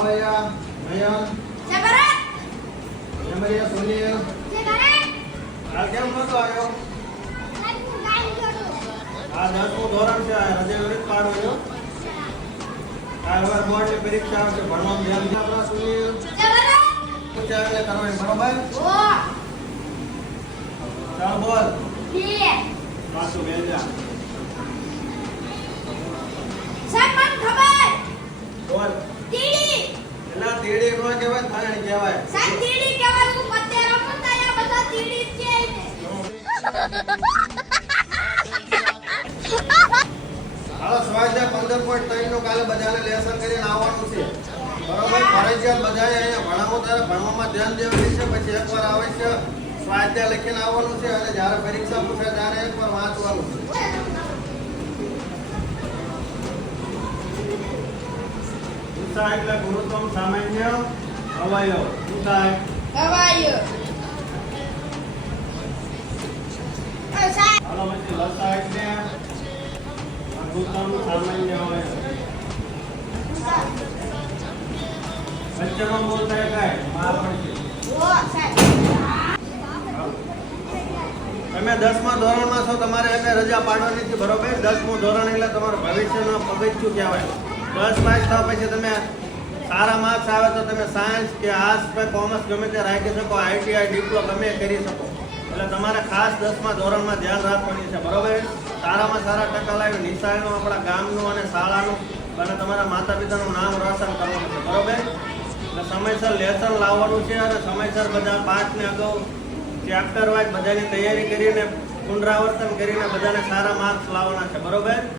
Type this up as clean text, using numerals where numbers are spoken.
ભાવૈયા નયન એમરિયા સુનિલ આ કેમ નતો આવ્યો? આ 10મું ધોરણ છે, આ રજા વિરુદ્ધ પાડો. આ હવે બોર્ડની પરીક્ષા આવશે, ભણવામાં ધ્યાન દે આપણા સુનિલ. એટલે કરવાની બરોબર? ચાલ બોલ. પાછું બેજા. બોલ. એલા તીડી નો કહેવાય, થાણી કહેવાય. હાલો સ્વાધ્યાય 15.3 નું કાલે બધાને લેસન કરીને આવવાનું છે. બરોબર? ફરજિયાત બધાએ અહીંયા ભણાવો ત્યારે ભણવામાં ધ્યાન દેવાનું છે. પછી એકવાર આવે છે સ્વાધ્યાય લખીને આવવાનું છે અને જ્યારે પરીક્ષા પૂછે ત્યારે એકવાર વાંચવાનું છે. ઉત્સાહ એટલે ગુરુત્વમ સામાન્ય અવયવ. ઉત્સાહ હાલો પછી લસા એટલે ગુરુત્વમ સામાન્ય અવયવ. વચ્ચેનો બોલ થાય કાંઈ માં પડશે. તમે 10મા ધોરણમાં છો, તમારે એટલે રજા પાડવાની છે. બરોબર? 10મું ધોરણ એટલે તમારું ભવિષ્યનું પગથિયું કહેવાય. 10 પાસ થાવ પછી તમે સારા માર્ક્સ આવે તો તમે સાયન્સ કે આર્ટ્સ કે કોમર્સ ગમે તે રાખી શકો, આઈટીઆઈ ડિપ્લો ગમે કરી શકો. એટલે તમારે ખાસ 10મા ધોરણમાં ધ્યાન રાખવાની છે. બરોબર? સારામાં સારા ટકા લાવી નિશાળનું, આપણા ગામનું અને શાળાનું અને તમારા માતા પિતાનું નામ રોશન કરવાનું છે. બરોબર? એટલે સમયસર લેસન લાવવાનું છે અને સમયસર બધા પાઠને અગાઉ ચેપ્ટર વાઇઝ બધાની તૈયારી કરીને પુનરાવર્તન કરીને બધાને સારા માર્ક્સ લાવવાના છે. બરોબર?